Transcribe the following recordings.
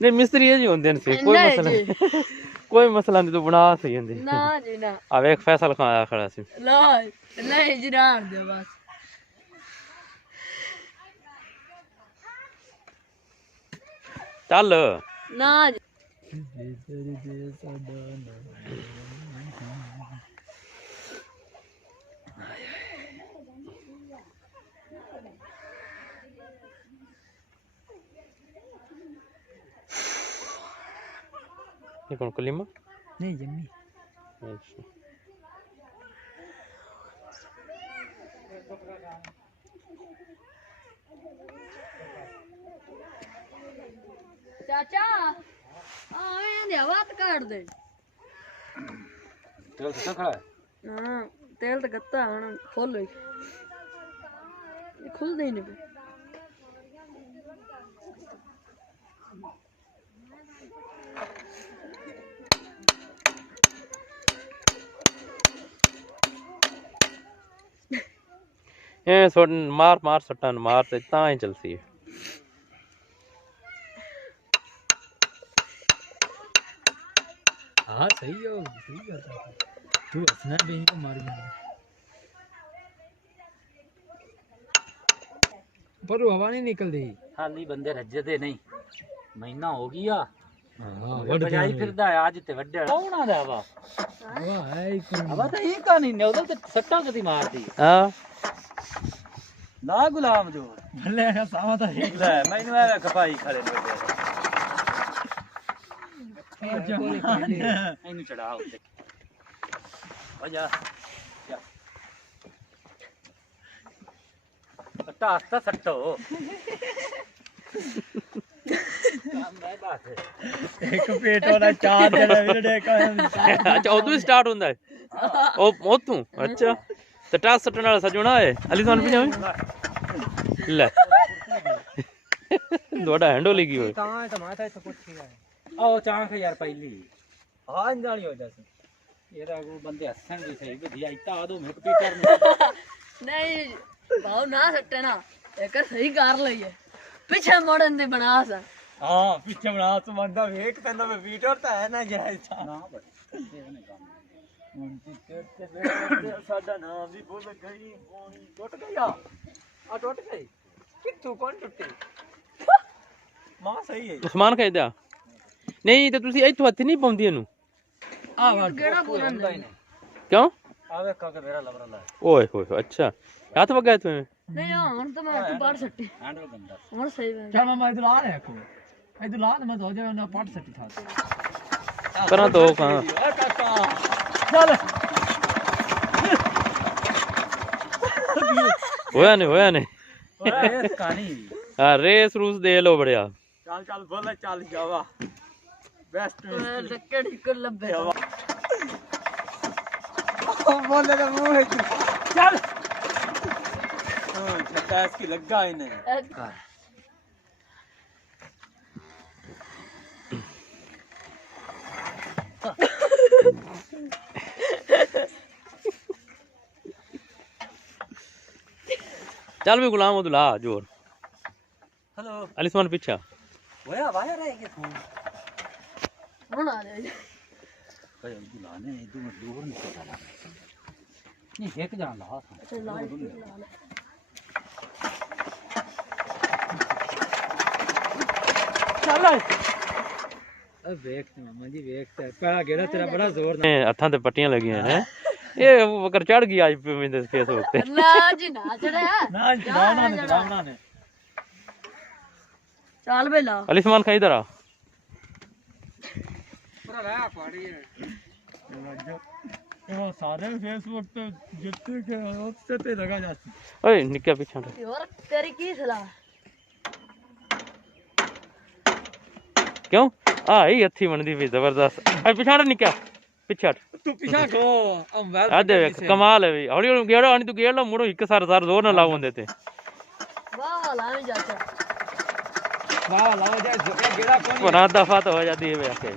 नहीं मिस्त्री जी होंदे ने कोई मसला कोई मसला नहीं, तो बना सही होंदी ना जी ना। अब एक फैसल खाया खड़ा सी ला नहीं जी राम दे बस। चल ना जी। ये कौन कलीमा नहीं जम्मी। अच्छा चाचा आवे दे बात काट दे। तेल तो खड़ा है। हां तेल तो गत्ता हन खोल ये खुल दे नहीं। ये सोन मार मार सट्टन मार ते ता ही चलती है। हाँ सही हो सही करता है तू हंसना भी इनको मार पर हवा नहीं निकल रही खाली बंदे रज्जे दे नहीं महीना हो गया हां बजाई फिरदा है आज ते वड्डे कौन आ हवा हवा है ही कौन हवा तो ये कहानी ने उधर ते सट्टा कदी मारदी हां ला गुलाम जो भले है सावा तो है ले मैनू आवे खपाई खड़े ने इनु चढ़ाओ जा सट्टा हस्ता सट्टो एक पेट वाला चार जने वीडियो का अच्छा उदू स्टार्ट होंदा है ओ मोतू अच्छा ते टास सट्टन वाला सजुना है अली सन पे ले दोड़ा हैंडो लगी होए कहां है तो माथा तो कुछ है आओ चांख यार पहली हां जानी हो जैसे ये रागो बंदे हसन भी सही बढ़िया इतना आदो मेरे को पीटर नहीं भाव ना सट्टे ना एक सही कार लई है पीछे मोड़न दे बना सा। हां पीछे बना तो बंदा एक तंदा में पीटर तो है ना जाए ना बस साडा नाम भी भूल गई होनी टूट गया आ टूट गई कितु कौन टूटी मां सही है उस्मान कह दिया नहीं तो तुसी इथों हथ नहीं पाउंदी एनु आ गेड़ा पूरा नहीं क्यों आवे का के मेरा लबरा ला ओए होए अच्छा हाथ वगा तू नहीं हन तो मैं तू बाहर सट्टी हैंडल बंदा और सही है। चल मैं इधर आ रहा है को इधर ला मैं तो हो जाए ना पाट सटी था करा तो कहां ए काका चल होया नहीं ओए कहानी हां रेस रूस दे लो बढ़िया चल चल बोले चल जावा बेस्ट लक्कड़ को लब्बे बोले तो मुंह है चल हां छत्ता इसकी लगा इन्हें चल भी गुलाम उदला जोर हेलो अलिस्मान पीछा होया वाया रह गया फोन कौन आ रहा है भाई बुलाने इधर में दूर नहीं पता लगा नहीं एक जान ला लाल चल अब देखते मामा जी देखते पहला गेड़ा तेरा बड़ा जोर हथा ते पट्टियां लगी हैं ये वकर चढ़ गई आज पे मेरे फेस होते ना जी ना चढ़ा ना रावणा ने चल बेला अलिस्मान का इधर आ पूरा लाया पहाड़ी है वो सारे फेसबुक पे जितने के उससे ते लगा जाती ओए निक्का पीछा और तेरी की सलाह क्यों आ ही अच्छी बनदी भी जबरदस्त अरे पिछाड़ निक्का पिछाड़ तू पीछा को हम वेल आ दे कमाल है भाई हौली हौली गेड़ा आनी तू गेड़ लो मुड़ो एक सार जोर ना लाओ देते वाह लावे जाता वाह लाओ जाए गेड़ा कौन बना दफा तो हो जाती है भाई आके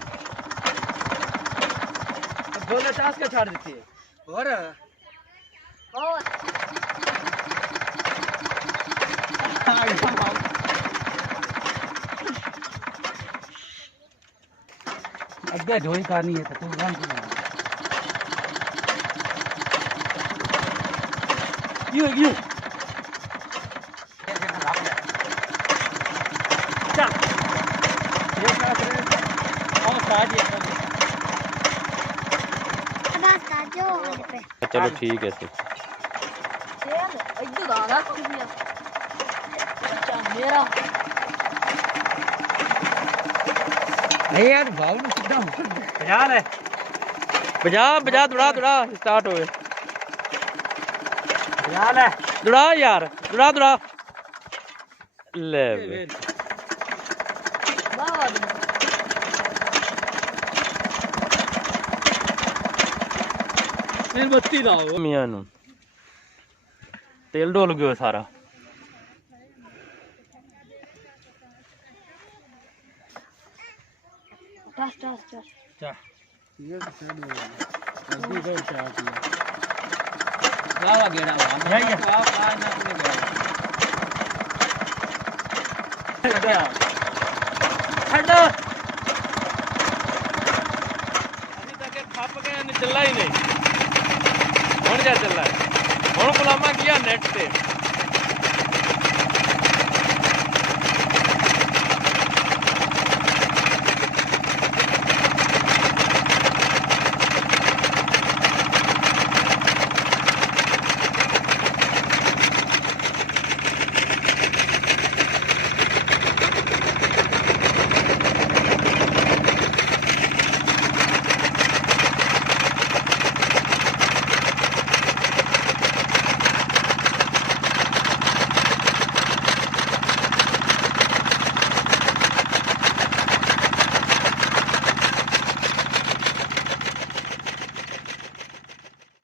बोले चास का छाड़ देती है और और ਅੱਗੇ ਢੋਈ ਕਰਨੀ ਹੈ ਤੇ ਤੂੰ ਗਾਂ ਕੀ ਹੋ ਗਿਆ ਚੱਲ ਇਹ ਕਾ ਕਰੇ ਆਹ ਸਾਜ ਹੈ चलो ठीक है फिर ਯਾਰ ਇੱਧਰ ਆ ਲਾ ਕੁਝ ਵੀ ਬੱਚਾ ਮੇਰਾ ਨਹੀਂ ਯਾਰ ਬਾਉ ਨੂੰ ਸਿੱਧਾ ਯਾਰ ਹੈ बजा बजा दुड़ा दुड़ा स्टार्ट होए ਯਾਰ ਹੈ दुड़ा यार दुड़ा दुड़ा ले बे। ਵਾਹ ਵਾਹ ਮੈਂ ਬੱਤੀ ਲਾਓ मियां नु तेल डोल गयो सारा ਟਸ ਟਸ ਟਸ ਚਾ ਇਹ ਸਾਡ ਹੋ ਅੱਧੀ ਗਏ ਚਾਹ ਪੀ ਵਾਵਾ ਗੇੜਾ ਵਾ ਜਾਈਏ। ਆ ਨਾ ਆਪਣੇ ਗੇੜਾ ਛੱਡ अभी तक खप गए चला ही नहीं हुन जा चला हुन गुलामा किया नेट ते